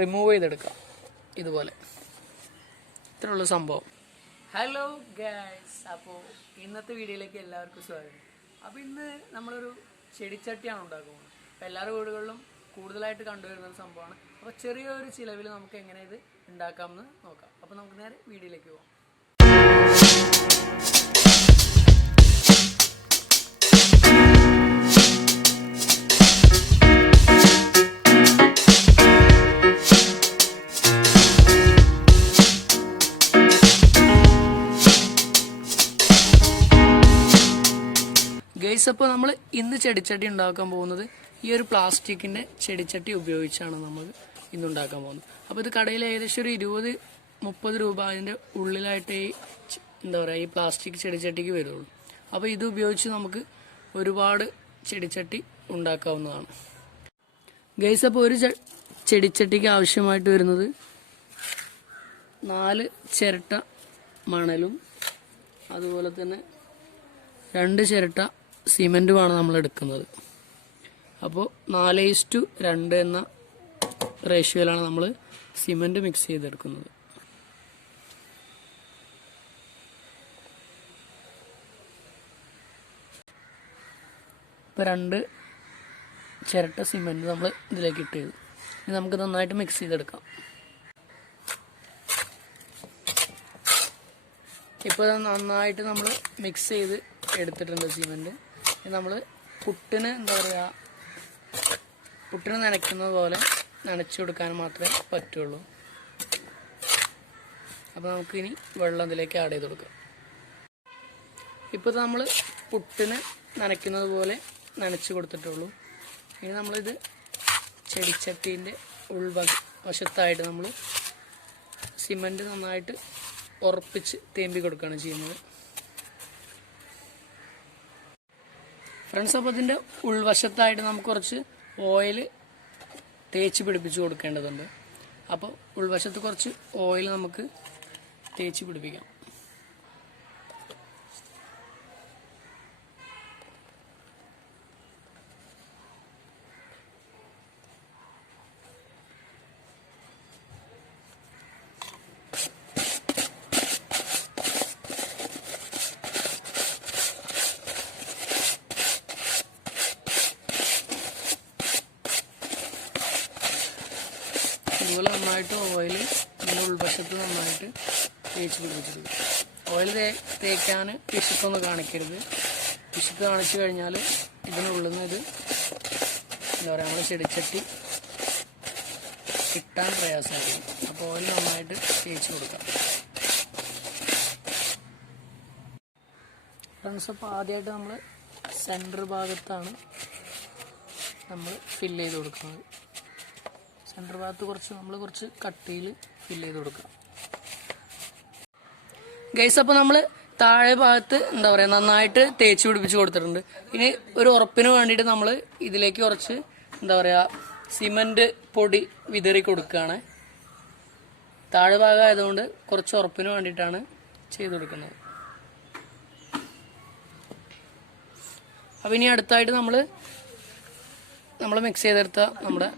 Remove ചെയ്തെടുക്കാം. ഇതുപോലെ ഇത്രയുള്ള സംഭവം. ഹലോ ഗൈസ്, അപ്പോൾ ഇന്നത്തെ വീഡിയോയിലേക്ക് എല്ലാവർക്കും സ്വാഗതം. അപ്പോൾ ഇന്ന് നമ്മളൊരു ചെടിച്ചട്ടിയാണ് ഉണ്ടാക്കുന്നത്. അപ്പോൾ എല്ലാവരുടെ വീടുകളിലും കൂടുതലായിട്ട് കണ്ടുവരുന്ന ഒരു സംഭവമാണ്. അപ്പോൾ ചെറിയൊരു ചിലവിൽ നമുക്ക് എങ്ങനെ ഇത് ഉണ്ടാക്കാമെന്ന് നോക്കാം. അപ്പോൾ നമുക്ക് നേരെ വീഡിയോയിലേക്ക് പോകാം. ഗൈസ്, അപ്പോൾ നമ്മൾ ഇന്ന് ചെടിച്ചട്ടി ഉണ്ടാക്കാൻ പോകുന്നത് ഈ ഒരു പ്ലാസ്റ്റിക്കിൻ്റെ ചെടിച്ചട്ടി ഉപയോഗിച്ചാണ് നമ്മൾ ഇന്ന് ഉണ്ടാക്കാൻ പോകുന്നത്. അപ്പോൾ ഇത് കടയിൽ ഏകദേശം ഒരു 20-30 രൂപ അതിൻ്റെ ഉള്ളിലായിട്ട് ഈ പ്ലാസ്റ്റിക് ചെടിച്ചട്ടിക്ക് വരുള്ളൂ. അപ്പോൾ ഇത് ഉപയോഗിച്ച് നമുക്ക് ഒരുപാട് ചെടിച്ചട്ടി ഉണ്ടാക്കാവുന്നതാണ്. ഗൈസ്, അപ്പോൾ ഒരു ചെടിച്ചട്ടിക്ക് ആവശ്യമായിട്ട് വരുന്നത് 4 ചിരട്ട മണലും അതുപോലെ തന്നെ 2 ചിരട്ട സിമെൻറ്റുമാണ് നമ്മൾ എടുക്കുന്നത്. അപ്പോൾ 4:2 എന്ന റേഷ്യോയിലാണ് നമ്മൾ സിമെൻറ്റ് മിക്സ് ചെയ്തെടുക്കുന്നത്. ഇപ്പോൾ 2 ചിരട്ട സിമെൻറ്റ് നമ്മൾ ഇതിലേക്ക് ഇട്ട് ചെയ്തു. ഇനി നമുക്ക് നന്നായിട്ട് മിക്സ് ചെയ്തെടുക്കാം. ഇപ്പോൾ നന്നായിട്ട് നമ്മൾ മിക്സ് ചെയ്ത് എടുത്തിട്ടുണ്ട് സിമെൻറ്റ്. നമ്മൾ പുട്ടിന് പുട്ടിന് നനയ്ക്കുന്നത് പോലെ നനച്ചു കൊടുക്കാൻ മാത്രമേ പറ്റുള്ളൂ. അപ്പോൾ നമുക്കിനി വെള്ളം ഇതിലേക്ക് ആഡ് ചെയ്ത് കൊടുക്കാം. ഇപ്പോൾ നമ്മൾ പുട്ടിന് നനയ്ക്കുന്നത് പോലെ നനച്ചു കൊടുത്തിട്ടുള്ളൂ. ഇനി നമ്മളിത് ചെടിച്ചട്ടീൻ്റെ ഉൾവശത്തായിട്ട് നമ്മൾ സിമെൻറ്റ് നന്നായിട്ട് ഉറപ്പിച്ച് തേമ്പി കൊടുക്കുകയാണ് ചെയ്യുന്നത്. ഫ്രണ്ട്സ്, അപ്പോൾ ഇതിൻ്റെ ഉൾവശത്തായിട്ട് നമുക്ക് കുറച്ച് ഓയിൽ തേച്ച് പിടിപ്പിച്ച് കൊടുക്കേണ്ടതുണ്ട്. അപ്പോൾ ഉൾവശത്ത് കുറച്ച് ഓയിൽ നമുക്ക് തേച്ച് പിടിപ്പിക്കാം. ഇതുപോലെ നന്നായിട്ട് ഓയിൽ ഇതിൻ്റെ ഉൾവശത്ത് നന്നായിട്ട് തേച്ച് പിടിപ്പിച്ചിട്ടുണ്ട്. ഓയിൽ തേക്കാൻ പിശുത്തൊന്നും കാണിക്കരുത്. പിശുത്ത് കാണിച്ചു കഴിഞ്ഞാൽ ഇതിനുള്ളിൽ നിന്ന് ഇത് നമ്മൾ ചെടിച്ചട്ടി കിട്ടാൻ പ്രയാസമായിരിക്കും. അപ്പോൾ ഓയിൽ നന്നായിട്ട് തേച്ച് കൊടുക്കാം. ഫ്രണ്ട്സ്, അപ്പോൾ ആദ്യമായിട്ട് നമ്മൾ സെൻറ്റർ ഭാഗത്താണ് നമ്മൾ ഫില്ല് ചെയ്ത് കൊടുക്കുന്നത്. സെൻറ്റർ ഭാഗത്ത് നമ്മൾ കുറച്ച് കട്ടിയിൽ ഫില്ല് ചെയ്ത് കൊടുക്കുക. ഗൈസ്, അപ്പോൾ നമ്മൾ താഴെ ഭാഗത്ത് നന്നായിട്ട് തേച്ച് പിടിപ്പിച്ച് കൊടുത്തിട്ടുണ്ട്. ഇനി ഒരു ഉറപ്പിന് വേണ്ടിയിട്ട് നമ്മൾ ഇതിലേക്ക് കുറച്ച് സിമൻറ്റ് പൊടി വിതറി കൊടുക്കുകയാണ്. താഴെ ഭാഗം ആയതുകൊണ്ട് കുറച്ച് ഉറപ്പിന് വേണ്ടിയിട്ടാണ് ചെയ്ത് കൊടുക്കുന്നത്. അപ്പോൾ ഇനി അടുത്തായിട്ട് നമ്മൾ മിക്സ് ചെയ്തെടുത്ത നമ്മുടെ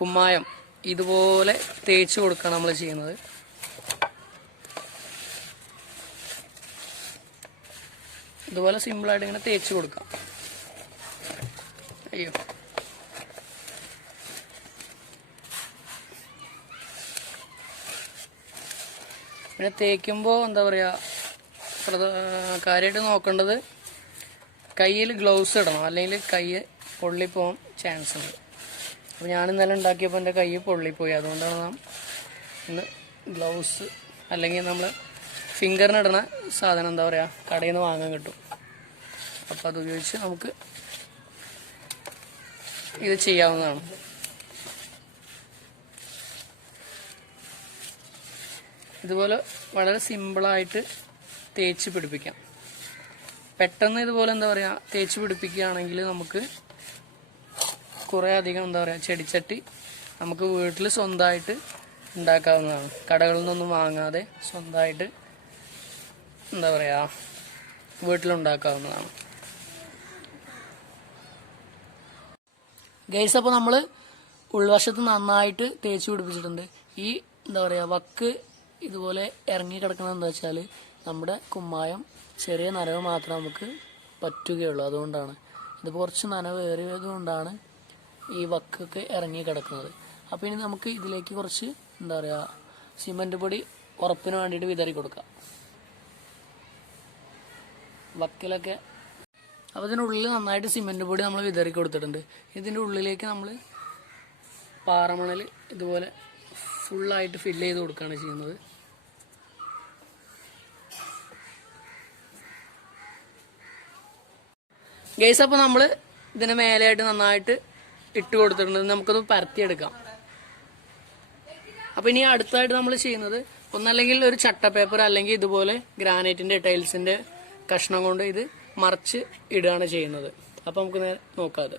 കുമ്മായം ഇതുപോലെ തേച്ച് കൊടുക്കുകയാണ് നമ്മൾ ചെയ്യുന്നത്. ഇതുപോലെ സിമ്പിളായിട്ട് ഇങ്ങനെ തേച്ച് കൊടുക്കാം. പിന്നെ തേക്കുമ്പോൾ കാര്യമായിട്ട് നോക്കേണ്ടത് കയ്യിൽ ഗ്ലൗസ് ഇടണം, അല്ലെങ്കിൽ കൈ പൊള്ളിപ്പോകാൻ ചാൻസ് ഉണ്ട്. അപ്പോൾ ഞാൻ ഇന്നലെ ഉണ്ടാക്കിയപ്പോൾ എൻ്റെ കൈ പൊള്ളിപ്പോയി. അതുകൊണ്ടാണ് നാം ഇന്ന് ഗ്ലൗസ് അല്ലെങ്കിൽ നമ്മൾ ഫിംഗറിനിടണ സാധനം കടയിൽ നിന്ന് വാങ്ങാൻ കിട്ടും. അപ്പോൾ അത് ഉപയോഗിച്ച് നമുക്ക് ഇത് ചെയ്യാവുന്നതാണ്. ഇതുപോലെ വളരെ സിമ്പിളായിട്ട് തേച്ച് പിടിപ്പിക്കാം. പെട്ടെന്ന് ഇതുപോലെ തേച്ച് പിടിപ്പിക്കുകയാണെങ്കിൽ നമുക്ക് കുറേ അധികം ചെടിച്ചട്ടി നമുക്ക് വീട്ടിൽ സ്വന്തമായിട്ട് ഉണ്ടാക്കാവുന്നതാണ്. കടകളിൽ നിന്നൊന്നും വാങ്ങാതെ സ്വന്തമായിട്ട് വീട്ടിലുണ്ടാക്കാവുന്നതാണ്. ഗൈസ്, അപ്പോൾ നമ്മൾ ഉൾവശത്ത് നന്നായിട്ട് തേച്ച് പിടിപ്പിച്ചിട്ടുണ്ട്. ഈ എന്താ പറയുക വക്ക് ഇതുപോലെ ഇറങ്ങി കിടക്കുന്നത് എന്താ വെച്ചാൽ നമ്മുടെ കുമ്മായം ചെറിയ നനവ് മാത്രമേ നമുക്ക് പറ്റുകയുള്ളൂ. അതുകൊണ്ടാണ് ഇത് കുറച്ച് നനവ് ഏറിയത് കൊണ്ടാണ് ഈ വക്കൊക്കെ ഇറങ്ങി കിടക്കുന്നത്. അപ്പോൾ ഇനി നമുക്ക് ഇതിലേക്ക് കുറച്ച് എന്താ പറയുക സിമൻറ്റ് പൊടി ഉറപ്പിന് വേണ്ടിയിട്ട് വിതറി കൊടുക്കാം വക്കിലൊക്കെ. അപ്പോൾ ഇതിനുള്ളിൽ നന്നായിട്ട് സിമൻറ്റ് പൊടി നമ്മൾ വിതറി കൊടുത്തിട്ടുണ്ട്. ഇതിൻ്റെ ഉള്ളിലേക്ക് നമ്മൾ പാറമണൽ ഇതുപോലെ ഫുള്ളായിട്ട് ഫില്ല് ചെയ്ത് കൊടുക്കുകയാണ് ചെയ്യുന്നത്. ഗൈസ് അപ്പോൾ നമ്മൾ ഇതിന് മേലെയായിട്ട് നന്നായിട്ട് ഇട്ട് കൊടുത്തിട്ടുണ്ട്. നമുക്കത് പരത്തിയെടുക്കാം. അപ്പോൾ ഇനി അടുത്തായിട്ട് നമ്മൾ ചെയ്യുന്നത് ഒന്നല്ലെങ്കിൽ ഒരു ചട്ട പേപ്പർ അല്ലെങ്കിൽ ഇതുപോലെ ഗ്രാനൈറ്റിന്റെ ടൈൽസിന്റെ കഷ്ണം കൊണ്ട് ഇത് മറച്ച് ഇടുകയാണ് ചെയ്യുന്നത്. അപ്പോൾ നമുക്ക് നോക്കാം അത്.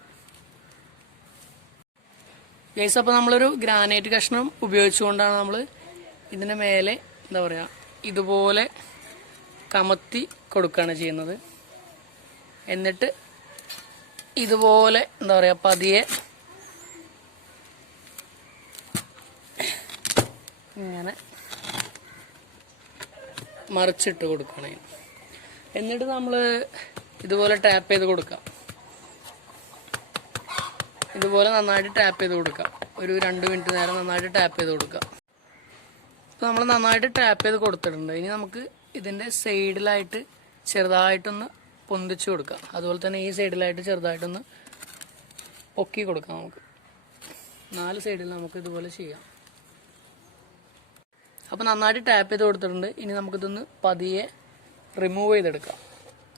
ഗൈസ് അപ്പോൾ നമ്മളൊരു ഗ്രാനൈറ്റ് കഷ്ണം ഉപയോഗിച്ചുകൊണ്ടാണ് നമ്മൾ ഇതിന്റെ മേലെ എന്താ പറയുക ഇതുപോലെ കമത്തി കൊടുക്കുകയാണ് ചെയ്യുന്നത്. എന്നിട്ട് ഇതുപോലെ എന്താ പറയുക പതിയെ ഇങ്ങനെ മറിച്ചിട്ട് കൊടുക്കണേ. എന്നിട്ട് നമ്മൾ ഇതുപോലെ ടാപ്പ് ചെയ്ത് കൊടുക്കാം. ഇതുപോലെ നന്നായിട്ട് ടാപ്പ് ചെയ്ത് കൊടുക്കാം. ഒരു 2 മിനിറ്റ് നേരം നന്നായിട്ട് ടാപ്പ് ചെയ്ത് കൊടുക്കാം. അപ്പോൾ നമ്മൾ നന്നായിട്ട് ടാപ്പ് ചെയ്ത് കൊടുത്തിട്ടുണ്ട്. ഇനി നമുക്ക് ഇതിൻ്റെ സൈഡിലായിട്ട് ചെറുതായിട്ടൊന്ന് പൊന്തിച്ച് കൊടുക്കാം. അതുപോലെ തന്നെ ഈ സൈഡിലായിട്ട് ചെറുതായിട്ടൊന്ന് പൊക്കി കൊടുക്കാം. നമുക്ക് 4 സൈഡിൽ നമുക്ക് ഇതുപോലെ ചെയ്യാം. അപ്പോൾ നന്നായിട്ട് ടാപ്പ് ചെയ്ത് കൊടുത്തിട്ടുണ്ട്. ഇനി നമുക്കിതൊന്ന് പതിയെ റിമൂവ് ചെയ്തെടുക്കാം.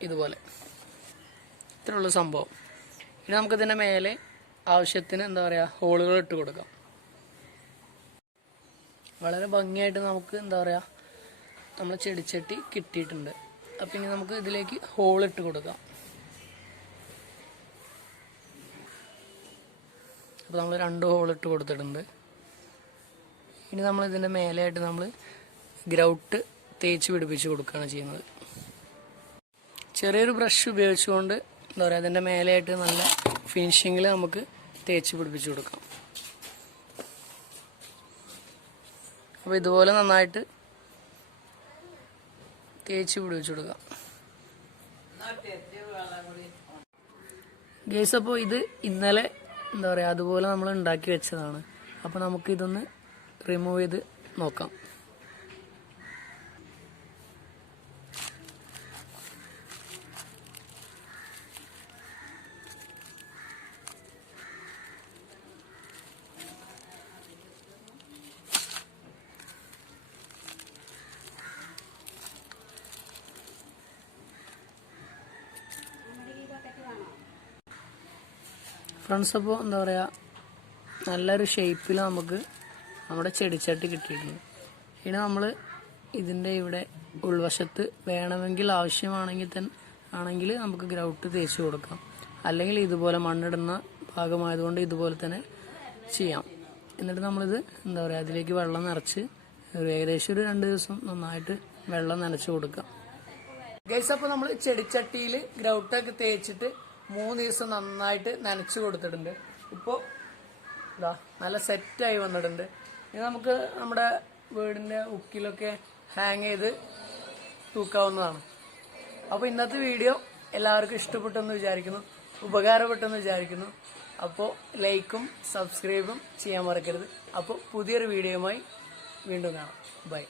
ഇതുപോലെ ഇത്രയുള്ള സംഭവം. ഇനി നമുക്കിതിൻ്റെ മേലെ ആവശ്യത്തിന് എന്താ പറയുക ഹോളുകൾ ഇട്ട് കൊടുക്കാം. വളരെ ഭംഗിയായിട്ട് നമുക്ക് എന്താ പറയുക നമ്മൾ ചെടിച്ചട്ടി കിട്ടിയിട്ടുണ്ട്. അപ്പം ഇനി നമുക്ക് ഇതിലേക്ക് ഹോളിട്ട് കൊടുക്കാം. അപ്പോൾ നമ്മൾ 2 ഹോളിട്ട് കൊടുത്തിട്ടുണ്ട്. ഇനി നമ്മൾ ഇതിൻ്റെ മേലെയായിട്ട് നമ്മൾ ഗ്രൗട്ട് തേച്ച് പിടിപ്പിച്ച് കൊടുക്കുകയാണ് ചെയ്യുന്നത്. ചെറിയൊരു ബ്രഷ് ഉപയോഗിച്ചുകൊണ്ട് എന്താ പറയുക അതിൻ്റെ മേലെയായിട്ട് നല്ല ഫിനിഷിങ്ങിൽ നമുക്ക് തേച്ച് പിടിപ്പിച്ച് കൊടുക്കാം. അപ്പോൾ ഇതുപോലെ നന്നായിട്ട് തേച്ച് പിടിപ്പിച്ച് കൊടുക്കാം. ഗൈസ് അപ്പോൾ ഇത് ഇന്നലെ എന്താ പറയുക അതുപോലെ നമ്മൾ ഉണ്ടാക്കി വെച്ചതാണ്. അപ്പോൾ നമുക്കിതൊന്ന് റിമൂവ് ചെയ്ത് നോക്കാം. ഫ്രണ്ട്സ് അപ്പോൾ എന്താ പറയുക നല്ലൊരു ഷേപ്പിൽ നമുക്ക് നമ്മുടെ ചെടിച്ചട്ടി കിട്ടിയിട്ടുണ്ട്. ഇനി നമ്മൾ ഇതിൻ്റെ ഇവിടെ ഉൾവശത്ത് വേണമെങ്കിൽ ആണെങ്കിൽ നമുക്ക് ഗ്രൗട്ട് തേച്ച് കൊടുക്കാം. അല്ലെങ്കിൽ ഇതുപോലെ മണ്ണിടുന്ന ഭാഗമായതുകൊണ്ട് ഇതുപോലെ തന്നെ ചെയ്യാം. എന്നിട്ട് നമ്മളിത് എന്താ പറയുക അതിലേക്ക് വെള്ളം നിറച്ച് ഏകദേശം ഒരു 2 ദിവസം നന്നായിട്ട് വെള്ളം നനച്ച് കൊടുക്കാം. ഗൈസ് അപ്പോൾ നമ്മൾ ചെടിച്ചട്ടിയിൽ ഗ്രൗട്ടൊക്കെ തേച്ചിട്ട് 3 ദിവസം നന്നായിട്ട് നനച്ച് കൊടുത്തിട്ടുണ്ട്. ഇപ്പോൾ ഇതാ നല്ല സെറ്റായി വന്നിട്ടുണ്ട്. ഇനി നമുക്ക് നമ്മുടെ വീടിൻ്റെ ഉക്കിലൊക്കെ ഹാങ് ചെയ്ത് തൂക്കാവുന്നതാണ്. അപ്പോൾ ഇന്നത്തെ വീഡിയോ എല്ലാവർക്കും ഇഷ്ടപ്പെട്ടെന്ന് വിചാരിക്കുന്നു, ഉപകാരപ്പെട്ടെന്ന് വിചാരിക്കുന്നു. അപ്പോൾ ലൈക്കും സബ്സ്ക്രൈബും ചെയ്യാൻ മറക്കരുത്. അപ്പോൾ പുതിയൊരു വീഡിയോയുമായി വീണ്ടും കാണാം. ബൈ.